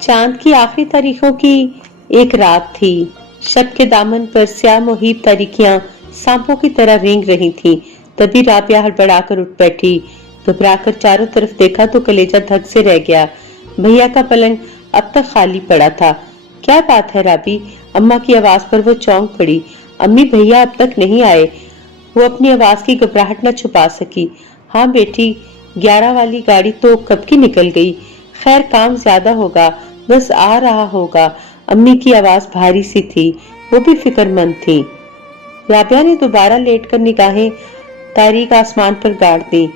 चांद की आखिरी तारीखों की एक रात थी। शब के दामन पर स्याह मुहीब तारीखियां सांपों की तरह रेंग रही थीं। तभी राबिया हड़बड़ाकर उठ बैठी। घबराकर चारों तरफ देखा तो कलेजा धक से रह गया। भैया का पलंग अब तक खाली पड़ा था। क्या बात है राबी? अम्मा की आवाज पर वो चौंक पड़ी। अम्मी, भैया अब तक नहीं आए। वो अपनी आवाज की घबराहट न छुपा सकी। हाँ बेटी, 11 वाली गाड़ी तो कब की निकल गई। खैर, काम ज्यादा होगा, बस आ रहा होगा। अम्मी की आवाज भारी सी थी, वो भी फिक्रमंद थी। राबिया ने दोबारा लेटकर निगाहें तारीक आसमान पर गाड़ दी।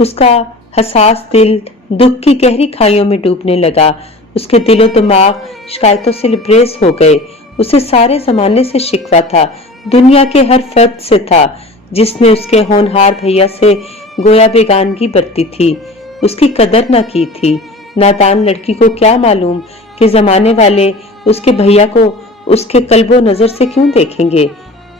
उसका हसास दिल दुख की गहरी खाइयों में डूबने लगा। उसके दिलो दिमाग शिकायतों से लबरेज हो गए। उसे सारे जमाने से शिकवा था, दुनिया के हर फर्द से था जिसने उसके होनहार भैया से गोया बेगानगी बरती थी, उसकी कदर न की थी। नादान लड़की को क्या मालूम कि जमाने वाले उसके भैया को उसके कल्बो नजर से क्यों देखेंगे।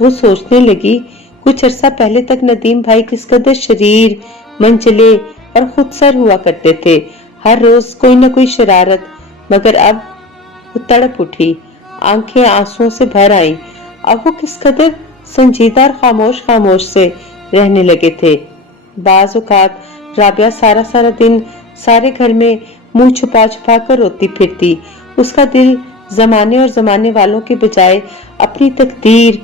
वो सोचने लगी, कुछ अरसा पहले तक नदीम भाई किस कदर शरीर, मनचले और खुदसर हुआ करते थे। हर रोज कोई न कोई शरारत, मगर अब वो तड़प उठी, आंखें आंसुओं से भर आईं। अब वो किस कदर संजीदा और खामोश खामोश से रहने लगे थे। बाज औकात राबिया सारा सारा दिन सारे घर में मुंह छुपा छुपा कर रोती फिरती। उसका दिल जमाने और जमाने वालों के बजाय अपनी तकदीर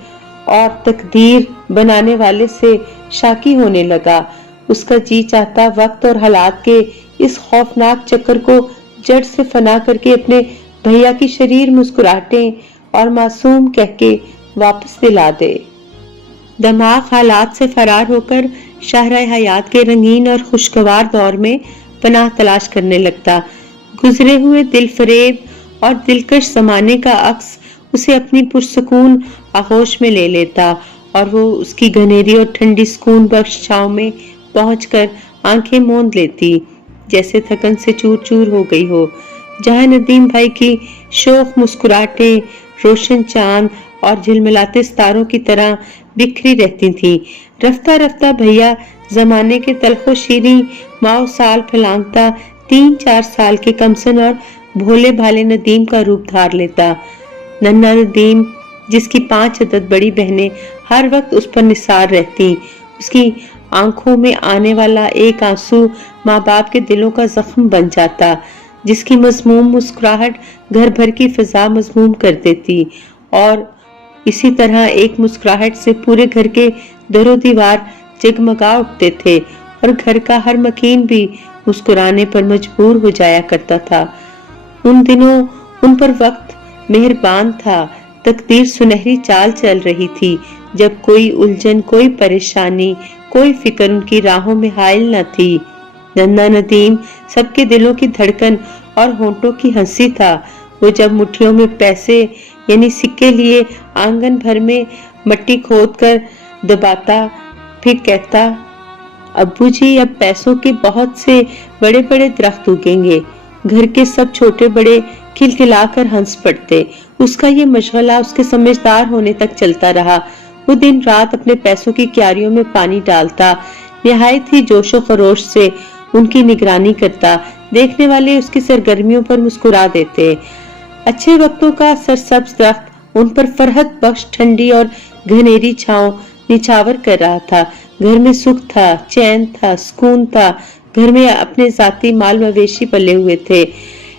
और तकदीर बनाने वाले से शाकी होने लगा। उसका जी चाहता वक्त और हालात के इस खौफनाक चक्कर को जड़ से फना करके अपने भैया की शरीर मुस्कुराहटें और मासूम कह के वापस दिला दे। दिमाग हालात से फरार होकर शाहराए हयात के रंगीन और खुशगवार दौर में पनाह तलाश करने लगता। गुजरे हुए दिल फरेब और दिलकश जमाने का अक्स उसे अपनी पुरसकून आगोश में ले लेता और वो उसकी घनेरी और ठंडी सुकून बख्श छांव में पहुंचकर आंखें मूंद लेती, जैसे थकन से चूर चूर हो गई हो। जहां नदीम भाई की शोख मुस्कुराहटें रोशन चांद और झिलमिलाते सितारों की तरह बिखरी रहती थी, रफ्ता रफ्ता भैया जमाने के तलखो शीरी माओ साल फैलांगता 3-4 साल के कमसन और भोले भाले नदीम का रूप धार लेता। नन्ना नदीम, जिसकी 5 अदद बड़ी बहनें हर वक्त उस पर निसार रहती, उसकी आंखों में आने वाला एक आंसू माँ बाप के दिलों का जख्म बन जाता, जिसकी मजमूम मुस्कुराहट घर भर की फिजा मजमूम कर देती। और इसी तरह एक मुस्कुराहट से पूरे घर के दरो दीवार जगमगा उठते थे और घर का हर मकीन भी मुस्कुराने पर मजबूर हो जाया करता था। उन दिनों उन पर वक्त मेहरबान था, तकदीर सुनहरी चाल चल रही थी, जब कोई उलझन, कोई परेशानी, कोई फिक्र उनकी राहों में हाइल न थी। नन्ना नदीम सबके दिलों की धड़कन और होंठों की हंसी था। वो जब मुट्ठियों में पैसे यानी सिक्के लिए आंगन भर में मट्टी खोद कर दबाता, फिर कहता, अब्बू जी, अब पैसों के बहुत से बड़े बड़े दरख्त उगेंगे। घर के सब छोटे बड़े खिलखिलाकर हंस पड़ते। उसका ये मशगला उसके समझदार होने तक चलता रहा। वो दिन रात अपने पैसों की क्यारियों में पानी डालता, निहायत ही जोशो खरोश से उनकी निगरानी करता। देखने वाले उसकी सरगर्मियों पर मुस्कुरा देते। अच्छे वक्तों का सरसब्ज दरख्त उन पर फरहत बख्श ठंडी और घनेरी छांव निछावर कर रहा था। घर में सुख था, चैन था, सुकून था। घर में अपने जाती माल मवेशी पले हुए थे।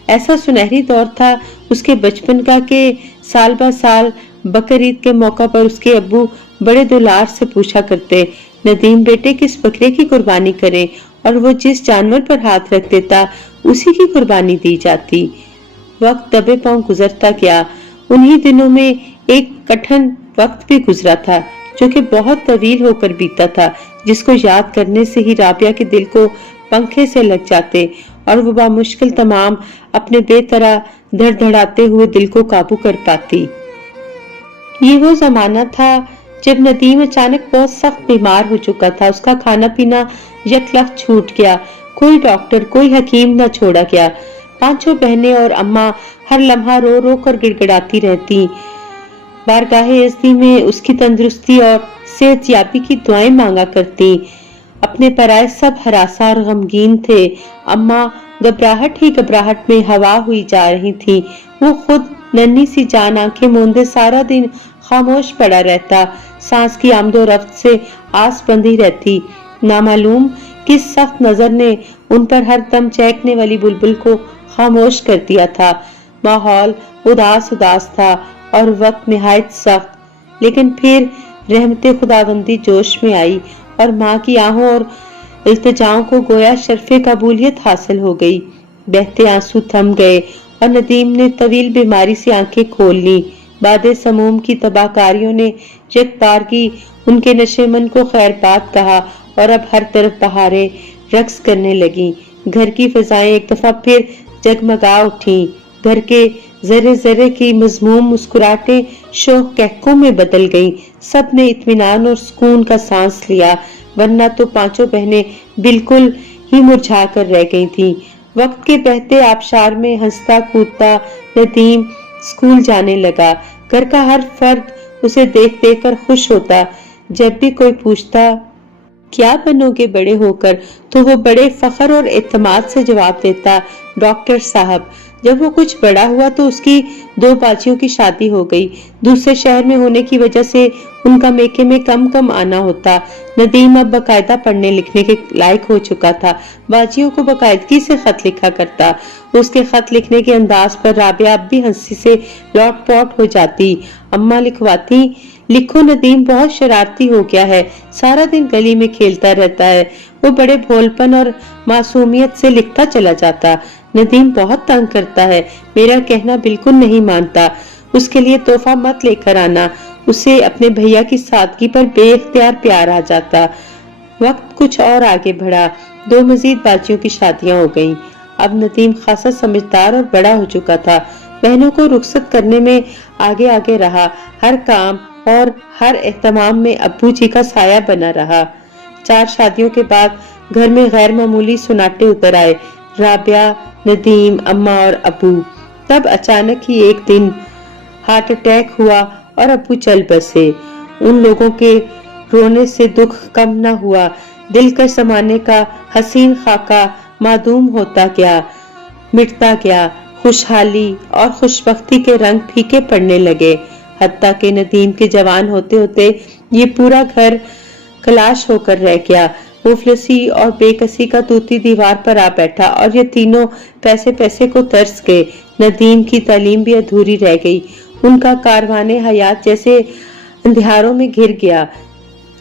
ऐसा सुनहरी दौर था उसके बचपन का कि साल ब साल बकर ईद के मौका पर उसके अब्बू बड़े दुलार से पूछा करते, नदीम बेटे, किस बकरे की कुर्बानी करें? और वो जिस जानवर पर हाथ रख देता उसी की कुर्बानी दी जाती। वक्त दबे पांव गुजरता गया। उन्हीं दिनों में एक कठिन वक्त भी गुजरा था, जो कि बहुत तवील होकर बीता था, जिसको याद करने से ही राबिया के दिल को पंखे से लग जाते और वो बामुश्किल तमाम अपने बेतरा धड़धड़ाते हुए दिल को काबू कर पाती। ये वो जमाना था जब नदीम अचानक बहुत सख्त बीमार हो चुका था। उसका खाना पीना यकलख छूट गया। कोई डॉक्टर, कोई हकीम न छोड़ा गया। 5 बहनें और अम्मा हर लम्हा रो रो कर गिड़गिड़ाती रहती। बारगाहे इज़्ज़ी में उसकी तंदुरुस्ती और सेहतयाबी की दुआएं मांगा करती। अपने पराए सब हरासा और गमगीन थे। अम्मा घबराहट ही घबराहट में हवा हुई जा रही थी। वो खुद नन्ही सी जान आंखें मूंदे सारा दिन खामोश पड़ा रहता, सांस की आमदो रफ्त से आस बंधी रहती। नामालूम किस सख्त नजर ने उन पर हर दम चहकने वाली बुलबुल को खामोश कर दिया था। माहौल उदास उदास था और वक्त निहायत सख्त, लेकिन फिर रहमते खुदाबंदी जोश में आई और माँ की आहों और इल्तिजाओं को गोया शर्फे कबूलियत हासिल हो गई। बहते आंसू थम गए और नदीम ने तवील बीमारी से आंखें खोल ली। बादे समूम की तबाहकारियों ने यकबारगी उनके नशे मन को खैरबाद कहा और अब हर तरफ बहारें रक्स करने लगी। घर की फिजाएं एक दफा फिर जगमगा उठी। घर के जरे जरे की मजमूम मुस्कुराहटें शोक कहकों में बदल गईं। सब ने इत्मीनान और सुकून का सांस लिया, वरना तो पांचों बहनें बिल्कुल ही मुरझा कर रह गई थीं। वक्त के बहते आबशार में हंसता कूदता नदीम स्कूल जाने लगा। घर का हर फर्द उसे देख देख कर खुश होता। जब भी कोई पूछता क्या बनोगे बड़े होकर, तो वो बड़े फख्र और एतमाद से जवाब देता, डॉक्टर साहब। जब वो कुछ बड़ा हुआ तो उसकी 2 बाजियों की शादी हो गई। दूसरे शहर में होने की वजह से उनका मेके में कम कम आना होता। नदीम अब बाकायदा पढ़ने लिखने के लायक हो चुका था। बाजियों को बाकायदगी से खत लिखा करता। उसके खत लिखने के अंदाज पर राबिया अब भी हंसी से लौट पौट हो जाती। अम्मा लिखवाती, लिखो नदीम बहुत शरारती हो गया है, सारा दिन गली में खेलता रहता है। वो बड़े भोलपन और मासूमियत से लिखता चला जाता। नदीम बहुत तंग करता है, मेरा कहना बिल्कुल नहीं मानता। उसके लिए तोहफा मत लेकर आना। उसे अपने भैया की सादगी पर बेइख्तियार प्यार आ जाता। वक्त कुछ और आगे बढ़ा। 2 मजीद बाजियों की शादियां हो गईं। अब नदीम खासा समझदार और बड़ा हो चुका था। बहनों को रुखसत करने में आगे आगे रहा। हर काम और हर एहतमाम में अब्बू जी का साया बना रहा। 4 शादियों के बाद घर में गैर मामूली सुनाटे उतर आए। राबिया, नदीम, अम्मा और अब्बू। तब अचानक ही एक दिन हार्ट अटैक हुआ और अब्बू चल बसे। उन लोगों के रोने से दुख कम न हुआ। दिलकश जमाने का हसीन खाका मादूम होता गया, मिटता गया। खुशहाली और खुशबख्ती के रंग फीके पड़ने लगे। हत्ता के नदीम के जवान होते होते ये पूरा घर खलाश होकर रह गया। मुफलिसी और बेकसी का तूती दीवार पर आ बैठा और ये तीनों पैसे पैसे को तरस गए। नदीम की तालीम भी अधूरी रह गई। उनका कारवाने हयात जैसे अंधियारों में घिर गया,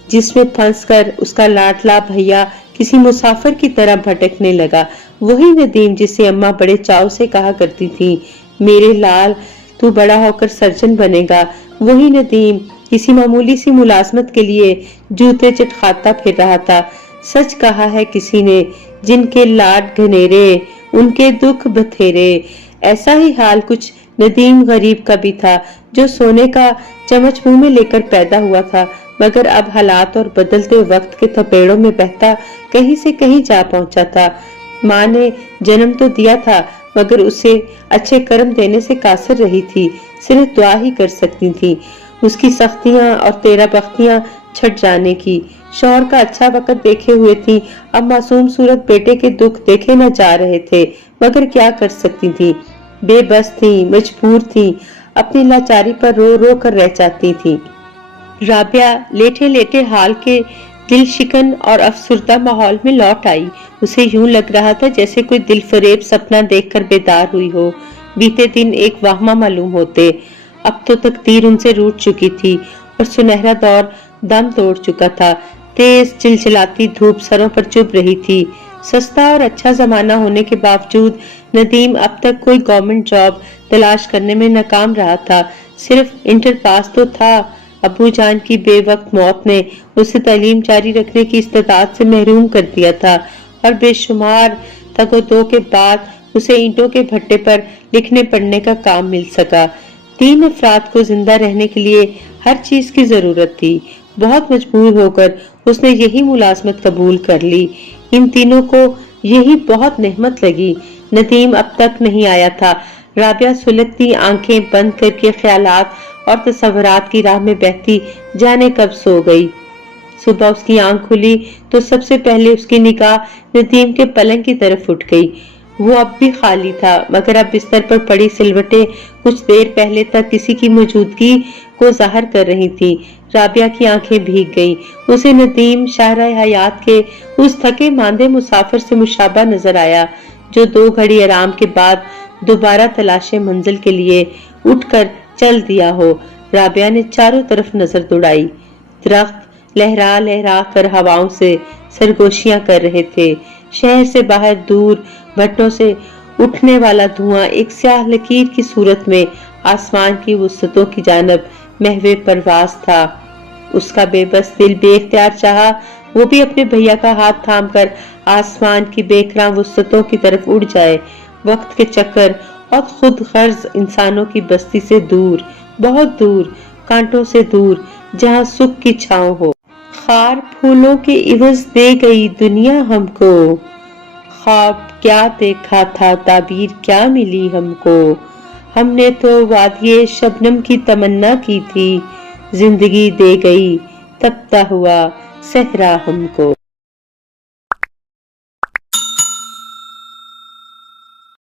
जिसमें फंसकर उसका लाडला भैया किसी मुसाफिर की तरह भटकने लगा। वही नदीम जिसे अम्मा बड़े चाव से कहा करती थी, मेरे लाल तू बड़ा होकर सर्जन बनेगा। वही नदीम किसी मामूली सी मुलाजमत के लिए जूते चटखाता फिर रहा था। सच कहा है किसी ने, जिनके लाड घनेरे उनके दुख बथेरे। ऐसा ही हाल कुछ नदीम गरीब का भी था, जो सोने का चम्मच मुंह में लेकर पैदा हुआ था, मगर अब हालात और बदलते वक्त के थपेड़ों में बहता कहीं से कहीं जा पहुंचा था। माँ ने जन्म तो दिया था, मगर उसे अच्छे कर्म देने से कासर रही थी, सिर्फ दुआ ही कर सकती थी। उसकी सख्तियां और तेरा बख्तियां छट जाने की। शौहर का अच्छा वक्त देखे हुए थी। अब मासूम सूरत बेटे के दुख देखे न जा रहे थे, मगर क्या कर सकती थी। बेबस थी, मजबूर थी, अपनी लाचारी पर रो रो कर रह जाती थी। राबिया लेटे लेटे हाल के दिल शिकन और अफसुर्दा माहौल में लौट आई। उसे यूं लग रहा था जैसे कोई दिल फरेब सपना देखकर बेदार हुई हो। बीते दिन एक वाहमा मालूम होते। अब तो तकदीर उनसे रूठ चुकी थी और सुनहरा दौर दम तोड़ चुका था। तेज चिलचिलाती धूप सरों पर चुभ रही थी। सस्ता और अच्छा जमाना होने के बावजूद नदीम अब तक कोई गवर्नमेंट जॉब तलाश करने में नाकाम रहा था। सिर्फ इंटर पास तो था। अबू जान की बेवक्त मौत ने उसे तालीम जारी रखने की इस्तेदाद से महरूम कर दिया था और बेशुमार तगोदो के बाद उसे ईंटों के भट्टे पर लिखने पढ़ने का काम मिल सका। 3 अफराद को जिंदा रहने के लिए हर चीज की जरूरत थी। बहुत मजबूर होकर उसने यही मुलाजमत कबूल कर ली। इन तीनों को यही बहुत नेहमत लगी। नदीम अब तक नहीं आया था। राबिया सुलगती आंखें बंद करके ख्यालात और तस्वुरात की राह में बहती जाने कब सो गई। صبح उसकी आंख खुली तो सबसे पहले उसकी निगाह नदीम के पलंग की तरफ उठ गई। वो अब भी खाली था, मगर अब बिस्तर पर पड़ी सिलवटें कुछ देर पहले तक किसी की मौजूदगी को जाहिर कर रही थी। राबिया की आंखें भीग गईं। उसे नदीम शाहराह हयात के उस थके मांदे मुसाफिर से मुशाबा नजर आया जो 2 घड़ी आराम के बाद दोबारा तलाशे मंजिल के लिए उठकर चल दिया हो। राबिया ने चारों तरफ नजर दौड़ाई। दरख्त लहरा लहरा कर हवाओं से सरगोशियां कर रहे थे। शहर से बाहर दूर भट्टों से उठने वाला धुआं एक स्याह लकीर की सूरत में आसमान की वुसअतों की जानब महवे परवाज था। उसका बेबस दिल बेख्तियार चाहा वो भी अपने भैया का हाथ थामकर आसमान की बेकरां वुसअतों की तरफ उड़ जाए, वक्त के चक्कर और खुद गर्ज इंसानों की बस्ती से दूर, बहुत दूर, कांटों से दूर, जहां सुख की छांव हो। खार फूलों के इवज दे गई दुनिया हमको, ख्वाब क्या देखा था ताबीर क्या मिली हमको, हमने तो वादिये शबनम की तमन्ना की थी, जिंदगी दे गई तपता हुआ सहरा हमको।